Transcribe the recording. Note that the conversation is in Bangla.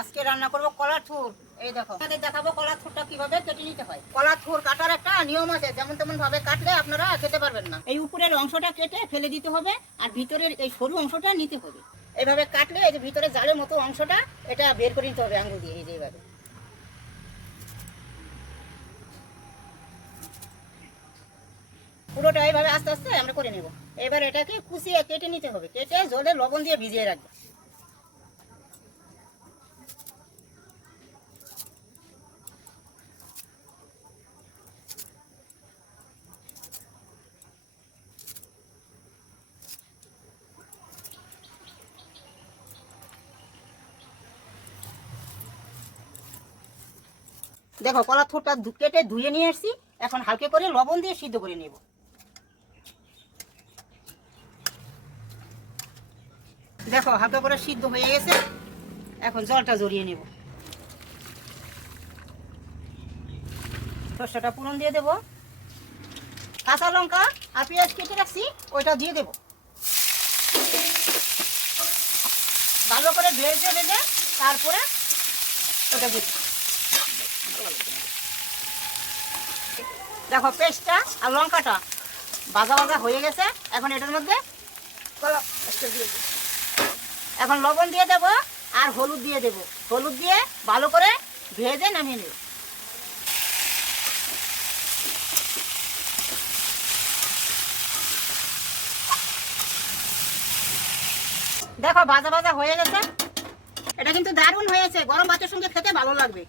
আজকে রান্না করব কলার থুর। এই দেখো, আপনাদের দেখাবো কলার থুরটা কিভাবে কেটে নিতে হয়। কলার থুর কাটার একটা নিয়ম আছে, যেমন তেমন ভাবে কাটলে আপনারা খেতে পারবেন না। এই উপরের অংশটা কেটে ফেলে দিতে হবে, আর ভিতরের এই সরু অংশটা নিতে হবে। এইভাবে কাটলে এই যে ভিতরে জালের মতো অংশটা এটা বের করে নিতে হবে আঙুল দিয়ে। এই যে এইভাবে পুরোটা এইভাবে আস্তে আস্তে আমরা করে নেব। এবার এটাকে কুচিয়ে কেটে নিতে হবে, কেটে জলে লবণ দিয়ে ভিজিয়ে রাখবো। দেখো, কলার থুরটা কেটে ধুয়ে নিয়ে এসেছি। এখন হালকা করে লবণ দিয়ে সিদ্ধ করে নেব। দেখো, হালকা করে সিদ্ধ হয়ে গেছে। এখন জলটা ঝরিয়ে নেব। সরষেটা পুরন দিয়ে দেব। কাঁচা লঙ্কা আর পেঁয়াজ কেটে রাখছি, ওইটা দিয়ে দেব। ভালো করে ভেজে ভেজে তারপরে ওটা দিব। দেখো, পেস্টটা আর লঙ্কাটা ভাজা ভাজা হয়ে গেছে। এখন এটার মধ্যে এখন লবণ দিয়ে দেব আর হলুদ দিয়ে দেব। হলুদ দিয়ে ভালো করে ভেজে নামিয়ে নেব। দেখো, ভাজা ভাজা হয়ে গেছে। এটা কিন্তু দারুণ হয়েছে, গরম ভাতের সঙ্গে খেতে ভালো লাগবে।